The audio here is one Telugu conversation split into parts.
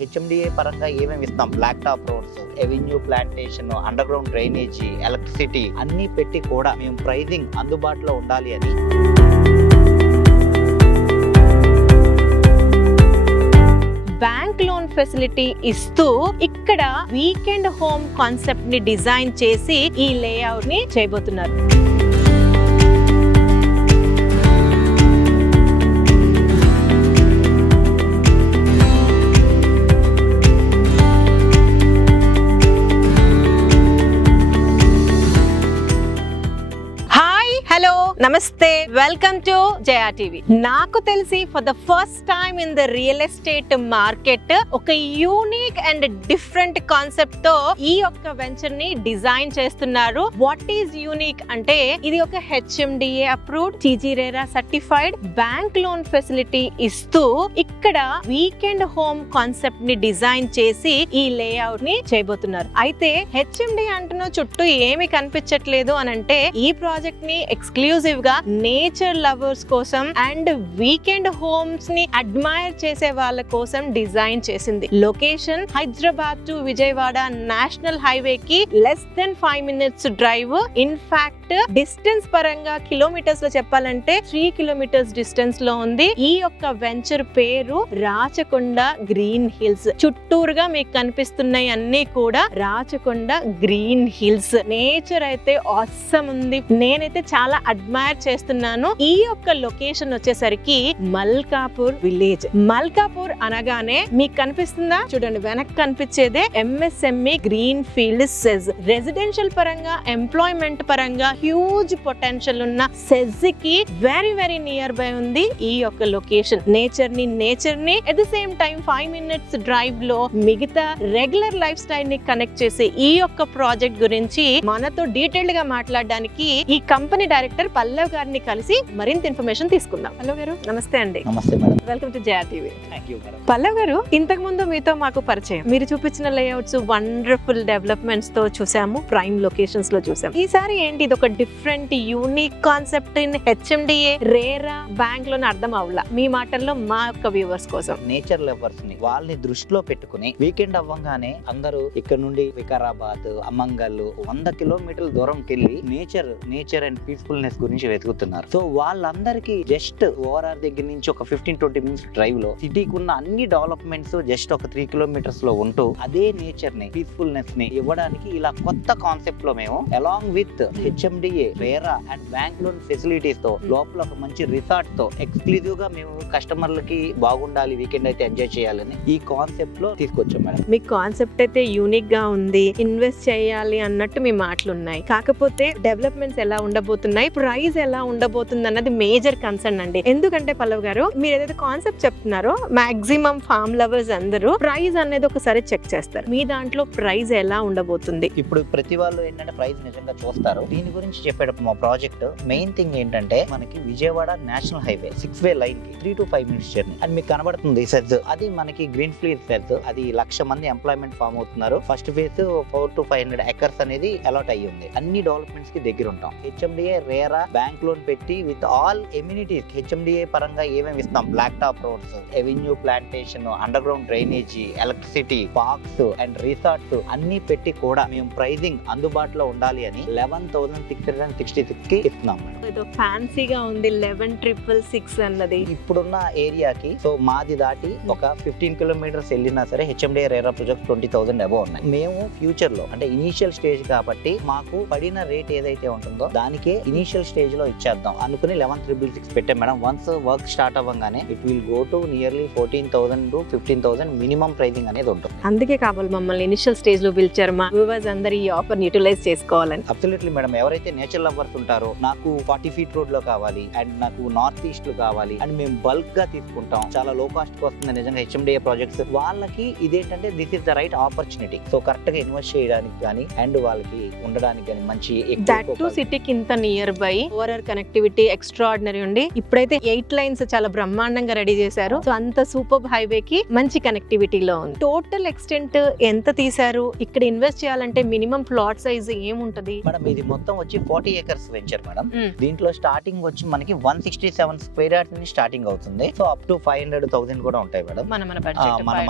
హెచ్ఎండిఏ పరంగా ఏమేమి ఇస్తాం, black top roads, avenue plantation, underground drainage, electricity అన్ని పెట్టి కూడా మేము ప్రైజింగ్ అందుబాటులో ఉండాలి అని బ్యాంక్ లోన్ ఫెసిలిటీ ఇస్తూ ఇక్కడ వీకెండ్ హోమ్ కాన్సెప్ట్ ని డిజైన్ చేసి ఈ లేఅవుట్ ని చేయబోతున్నారు. నమస్తే, వెల్కమ్ టు జయా టీవీ. నాకు తెలిసి for the first time in the real estate market ఒక యూనిక్ అండ్ డిఫరెంట్ కాన్సెప్ట్ తో ఈ యొక్క వెంచర్ ని డిజైన్ చేస్తున్నారు. వాట్ ఈస్ యూనిక్ అంటే ఇది ఒక HMDA approved, TG RERA certified bank loan facility ఇస్తూ ఇక్కడ వీకెండ్ హోమ్ కాన్సెప్ట్ ని డిజైన్ చేసి ఈ లేఅవుట్ ని చేయబోతున్నారు. అయితే హెచ్ఎండి అంటున్న చుట్టూ ఏమి కనిపించట్లేదు అని అంటే ఈ ప్రాజెక్ట్ ని ఎక్స్క్లూజివ్ గా నేచర్ లవర్స్ కోసం అండ్ వీకెండ్ హోమ్స్ ని అడ్మైర్ చేసే వాళ్ళ కోసం డిజైన్ చేసింది. Location Hyderabad to Vijayawada national highway కి less than 5 minutes drive. In fact distance పరంగా కిలోమీటర్స్ లో చెప్పాలంటే 3 kilometers డిస్టెన్స్ లో ఉంది. ఈ యొక్క వెంచర్ పేరు రాచకొండ గ్రీన్ హిల్స్. చుట్టూరుగా మీకు కనిపిస్తున్నాయి అన్ని కూడా రాచకొండ గ్రీన్ హిల్స్. నేచర్ అయితే ఆసమ్ ఉంది. నేనైతే చాలా అడ్మైర్ చేస్తున్నాను. ఈ యొక్క లొకేషన్ వచ్చేసరికి మల్కాపూర్ విలేజ్. మల్కాపూర్ అనగానే మీకు కనిపిస్తుందా చూడండి, వెనక్కి కనిపించేదే MSME green field SEZ. Residential పరంగా, ఎంప్లాయ్మెంట్ పరంగా హ్యూజ్ పొటెన్షియల్ ఉన్న సెజ్ కి వెరీ వెరీ నియర్ బై ఉంది ఈ యొక్క లొకేషన్. నేచర్ ని at the same time 5 minutes drive లో మిగతా రెగ్యులర్ లైఫ్ స్టైల్ ని కనెక్ట్ చేసే ఈ యొక్క ప్రాజెక్ట్ గురించి మనతో డీటెయిల్డ్ గా మాట్లాడడానికి ఈ కంపెనీ డైరెక్టర్ పల్లవ్ గారిని కలిసి మరింత ఇన్ఫర్మేషన్ తీసుకుందాం. పల్లవ్ గారు నమస్తే అండి. నమస్తే madam. Welcome to Jaya TV. Thank you madam. Pallav garu, ఇంతకు ముందు మీతో మాకు పరిచయం. మీరు చూపించిన లేఅవుట్స్ వండర్ఫుల్ డెవలప్మెంట్స్ తో చూసాము, ప్రైమ్ లొకేషన్స్ లో చూసాము. ఈసారి ఏంటి ఇది ఒక different unique concept in HMDA RERA bank లోని అర్థం అవ్వలా. మీ మాటల్లో మా యొక్క వ్యూవర్స్ కోసం నేచర్ లవర్స్ ని వాళ్ళని దృష్టిలో పెట్టుకుని వీకెండ్ అవ్వగానే అందరూ ఇక్కడ నుండి వికారాబాద్, అమంగల్ 100 kilometers దూరంకి వెళ్ళి నేచర్ అండ్ పీస్ఫుల్నెస్ గురించి వెతుకుతున్నారు. సో వాళ్ళందరికీ జస్ట్ ఓఆర్ఆర్ దగ్గర నుంచి ఒక 15-20 minutes డ్రైవ్ లో సిటీకి ఉన్న అన్ని డెవలప్మెంట్స్ జస్ట్ ఒక 3 kilometers లో ఉంటూ అదే నేచర్ ని, పీస్ఫుల్నెస్ ని ఇవ్వడానికి ఇలా కొత్త కాన్సెప్ట్ లో మేము along with HMDA RERA and bank loan facilities తో లోపల ఒక మంచి రిసార్ట్ తో ఎక్స్క్లూజివ్ గా మేము కస్టమర్లకి బాగుండాలి, వీకెండ్ అయితే ఎంజాయ్ చేయాలని ఈ కాన్సెప్ట్ లో తీసుకొచ్చాం మేడం. మీ కాన్సెప్ట్ అయితే యూనిక్ గా ఉంది, ఇన్వెస్ట్ చేయాలి అన్నట్టు మీ మాటలు ఉన్నాయి. కాకపోతే డెవలప్మెంట్స్ ఎలా ఉండబోతున్నాయి, ప్రైస్ ఎలా ఉండబోతుంది అన్నది మేజర్ కన్సర్న్ అండి. ఎందుకంటే పల్లవ్ గారు, మీరు ఏదైతే కాన్సెప్ట్ చెప్తున్నారో మాక్సిమం ఫార్మ్ లవర్స్ అందరూ ప్రైస్ అనేది ఒకసారి చెక్ చేస్తారు. మీ దాంట్లో ప్రైస్ ఎలా ఉండబోతుంది? ఇప్పుడు ప్రతి వాళ్ళు ఏంటంటే ప్రైస్ నిజంగా చూస్తారు. దీని గురించి చెప్పేటప్పుడు మా ప్రాజెక్ట్ మెయిన్ థింగ్ ఏంటంటే మనకి Vijayawada national highway 6-way line కి 3 to 5 minutes జర్నీ అండ్ మీకు కనబడుతుంది సెజ్. అది మనకి గ్రీన్ ఫీల్డ్ సెజ్. అది 1,00,000 మంది ఎంప్లాయ్మెంట్ ఫామ్ అవుతున్నారు. ఫస్ట్ ఫేజ్ 400 to 500 acres అనేది అలాట్ అయ్యి ఉంది. అన్ని డెవలప్మెంట్స్ కి దగ్గర ఉంటాం. హెచ్ఎండిఏ రేరా బ్యాంక్ లోన్ పెట్టి విత్ ఆల్ ఎమ్యూనిటీస్ హెచ్ఎండిఏ పరంగా ఏమేమి ఇస్తాం, black top roads, avenue plantation, underground drainage, electricity, parks and resorts అన్ని పెట్టి కూడా మేము ప్రైజింగ్ అందుబాటులో ఉండాలి అని 11,666 కి ఇస్తున్నాం. ఏదో ఫ్యాన్సీగా ఉంది 11,666 అన్నది. ఇప్పుడున్న ఏరియాకి సో మాది దాటి ఒక 15 kilometers వెళ్ళినా సరే హెచ్ఎండిఏ రేరా ప్రాజెక్ట్ 20,000 అబౌవ్ ఉన్నాయి. మేము ఫ్యూచర్ లో అంటే ఇనీషియల్ స్టేజ్ కాబట్టి మాకు పడిన రేట్ ఏదైతే ఉంటుందో దానికే ఇనీషియల్ స్టేజ్ లో ఇచ్చేద్దాం అనుకుని 11,666 పెట్టాం మేడం. వన్స్ వర్క్ స్టార్ట్ అవ్వగానే it will go to nearly 14,000 to 15,000 minimum pricing అనేది ఉంటుంది. అందుకే కావాలి మమ్మల్ని ఇనిషియల్ స్టేజ్ లో పిలిచారు. మా వ్యూవర్స్ అందరూ ఈ ఆఫర్ యూటిలైజ్ చేసుకోవాలని. Absolutely madam. ఎవరైతే నేచర్ లవర్స్ ఉంటారో నాకు 40 feet రోడ్ లో కావాలి అండ్ నాకు నార్త్ ఈస్ట్ లో కావాలి అండ్ మేము బల్క్ గా తీసుకుంటాం, చాలా లో కాస్ట్ కి వస్తుంది నిజంగా హెచ్ఎండిఏ ప్రాజెక్ట్స్, వాళ్ళకి ఇదేంటంటే this is the right opportunity. So correct గా ఇన్వెస్ట్ చేయడానికి కానీ అండ్ వాళ్ళకి ఉండడానికి కానీ మంచి సిటీకి ఇంత near by over connectivity extraordinary ఉంది. ఇప్పుడైతే 8 lanes చాలా బ్రహ్మాండంగా రెడీ చేశారు. సో అంత సూపర్ హైవే కి మంచి కనెక్టివిటీలో ఉంది. టోటల్ ఎక్స్టెంట్ ఎంత తీశారు? ఇక్కడ ఇన్వెస్ట్ చేయాలంటే మినిమం ప్లాట్ సైజ్ ఏముంటది మేడం? ఇది మొత్తం వచ్చి 40 acres వెంచర్ మేడం. దీంట్లో స్టార్టింగ్ వచ్చి మనకి 167 స్క్వేర్ యార్డ్స్ నుంచి స్టార్టింగ్ అవుతుంది. సో అప్ టు 500,000 కూడా ఉంటాయి మేడం.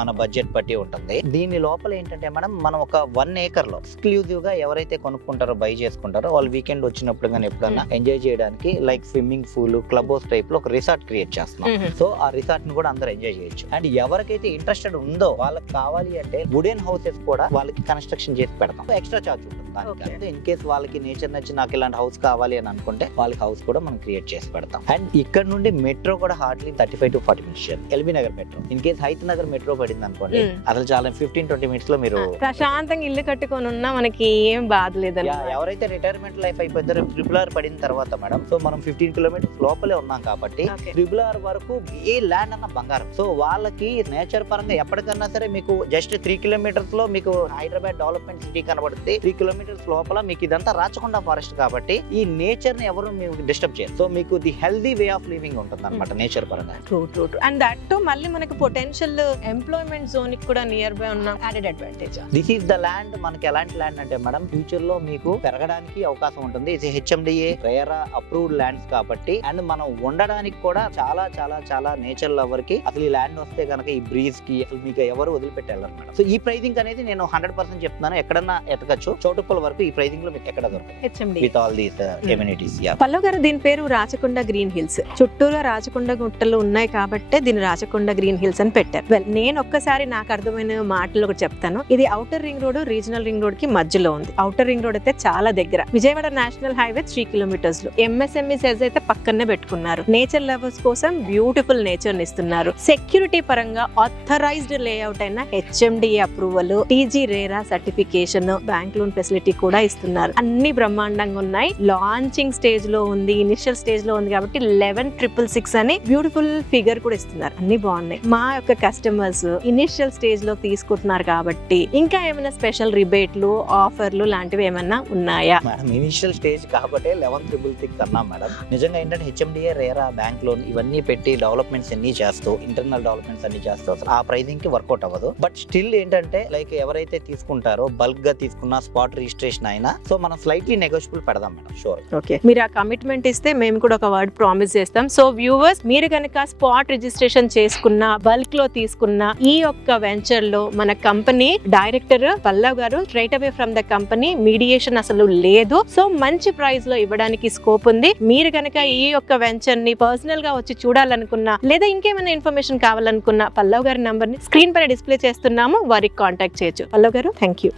మన బడ్జెట్ బట్టి ఉంటుంది. దీని లోపల ఏంటంటే మేడం మనం ఒక 1 acre లో ఎక్స్క్లూజివ్ గా ఎవరైతే కొనుక్కుంటారో బై చేసుకుంటారో వాళ్ళు వీకెండ్ వచ్చినప్పుడు కానీ ఎప్పుడన్నా ఎంజాయ్ చేయడానికి like swimming pool, club house type లో ఒక రిసార్ట్ క్రియేట్ చేస్తున్నాం. సో ఆ రిసార్ట్ ని కూడా అందరూ ఎంజాయ్ చేయొచ్చు. అండ్ ఎవరికైతే ఇంట్రెస్టెడ్ ఉందో వాళ్ళకి కావాలి అంటే వుడెన్ హౌసెస్ కూడా వాళ్ళకి కన్స్ట్రక్షన్ చేసి పెడతాం. ఎక్స్ట్రా చార్జ్ ఉంటుంది దానికి. ఇన్ కేస్ వాళ్ళకి నేచర్ నచ్చి నాకు ఇలాంటి హౌస్ కావాలి అని అనుకుంటే వాళ్ళకి హౌస్ కూడా మనం క్రియేట్ చేసి పెడతాం. అండ్ ఇక్కడ నుండి మెట్రో కూడా hardly 35 to 40 minutes journey. LB Nagar metro. In case Hayath Nagar metro పడింది అనుకోండి అసలు చాలా 15-20 minutes లో మీరు ప్రశాంతంగా ఇల్లు కట్టుకొని ఉన్నా మనకి ఏం బాధ లేదు. ఎవరైతే రిటైర్మెంట్ లైఫ్ అయిపోతారో RRR పడిన తర్వాత మేడం సో మనం 15 kilometers లోపలే ఉన్నాం కాబట్టి RRR వరకు ఏ ల్యాండ్ అన్న బంగారం. సో వాళ్ళకి నేచర్ పరంగా ఎప్పటికన్నా సరే మీకు జస్ట్ 3 kilometers లో మీకు హైదరాబాద్ డెవలప్మెంట్ సిటీ కనబడుతుంది. 3 kilometers లోపల మీకు ఇదంతా రాచకొండ ఫారెస్ట్ కాబట్టి ఈ నేచర్ ని ఎవరు మీకు డిస్టర్బ్ చేయరు. సో మీకు the healthy way of living ఉంటుంది అనమాట నేచర్ పరంగా. అండ్ దట్ టు మళ్ళీ మనకి పొటెన్షియల్ ఎంప్లాయ్మెంట్ జోన్ కి కూడా నియర్ బై ఉన్న added advantage. This is the land. మనకి ఎలాంటి ల్యాండ్ అంటే మేడం ఫ్యూచర్ లో మీకు పెరగడానికి అవకాశం ఉంటుంది. ఇది HMDA రేరా అప్రూవ్డ్ ల్యాండ్స్ కాబట్టి అండ్ మనం ఉండడానికి కూడా చాలా చాలా చాలా నేచర్ లవర్ కి అసలు ఈ ల్యాండ్ వస్తే కనుక ఈ బ్రీజ్ కి అసలు మీకు ఎవరు వదిలిపెట్టారు మేడం. సో ఈ ప్రైజింగ్ అనేది నేను 100% చెప్తున్నాను. ఎక్కడన్నా ఎతకచ్చు. చౌటుప్పల్ వరకు ఈ ప్రైజింగ్ లో మీకు ఎక్కడ దొరకదు with all these amenities. Pallav garu దీని పేరు రాచకొండ గ్రీన్ హిల్స్. చుట్టూరా రాచకొండ గుట్టలు ఉన్నాయి కాబట్టి దీన్ని రాచకొండ గ్రీన్ హిల్స్ అని పెట్టారు. వెల్ నేను ఒక్కసారి నాకు అర్థమైన మాటలు ఒకటి చెప్తాను. ఇది outer ring road regional ring road కి మధ్యలో ఉంది. ఔటర్ రింగ్ రోడ్ అయితే చాలా దగ్గర. విజయవాడ నేషనల్ హైవే 3 kilometers లో. MSME సెజ్ అయితే పక్కనే పెట్టుకున్నారు. నేచర్ లవర్స్ కోసం బ్యూటిఫుల్ నేచర్ ని ఇస్తున్నారు. సెక్యూరిటీ పరంగా ఆథరైజ్డ్ లేఅవుట్ అయిన HMDA approval, TG RERA certification, bank loan facility కూడా ఇస్తున్నారు. అన్ని బ్రహ్మాండంగా ఉన్నాయి. లాంచింగ్ స్టేజ్ లో ఉంది, ఇనిషియల్ స్టేజ్ లో ఉంది కాబట్టి 11,666 అని బ్యూటిఫుల్ ఫిగర్ కూడా ఇస్తున్నారు. అన్ని బాగున్నాయి. మా యొక్క కస్టమర్స్ ఇనిషియల్ స్టేజ్ లో తీసుకుంటున్నారు కాబట్టి ఇంకా ఏమైనా స్పెషల్ రిబేట్లు, ఆఫర్లు లాంటివి ఏమైనా ఉన్నాయా? మేడం ఇనిషియల్ స్టేజ్ కాబట్టి 11,666 అన్నాం మేడం. నిజంగా ఏంటంటే HMDA రేరా బ్యాంక్ లోన్ ఇవన్నీ పెట్టి డెవలప్మెంట్స్ అన్ని చేస్తూ ఇంటర్నల్ డెవలప్మెంట్స్ అన్ని చేస్తూ ఆ ప్రైజింగ్ కి వర్కౌట్ అవ్వదు. బట్ స్టిల్ ఏంటంటే లైక్ ఎవరైతే తీసుకుంటారో బల్క్ గా తీసుకున్న స్పాట్ రిజిస్ట్రేషన్ అయినా సో మనం స్లైట్లీ నెగోషియబుల్ పెడదాం మేడం. షూర్. ఓకే, మీరు ఆ కమిట్మెంట్ ఇస్తే మేము కూడా ఒక వర్డ్ ప్రామిస్ చేస్తాం. సో వ్యూవర్స్, మీరు కనుక స్పాట్ రిజిస్ట్రేషన్ చేసుకున్న, బల్క్ లో తీసుకున్న ఈ యొక్క వెంచర్ లో మన కంపెనీ డైరెక్టర్ పల్లవ్ గారు straight away from the company, mediation అసలు లేదు. సో మంచి ప్రైస్ లో ఇవ్వడానికి స్కోప్ ఉంది. మీరు కనుక ఈ యొక్క వెంచర్ ని పర్సనల్ గా వచ్చి చూడాలనుకున్నా లేదా ఇంకేమైనా ఇన్ఫర్మేషన్ కావాలనుకున్నా పల్లవ్ గారి నంబర్ ని స్క్రీన్ పైన డిస్ప్లే చేస్తున్నాము. వారికి కాంటాక్ట్ చేయొచ్చు. పల్లవ్ గారు, థ్యాంక్ యూ.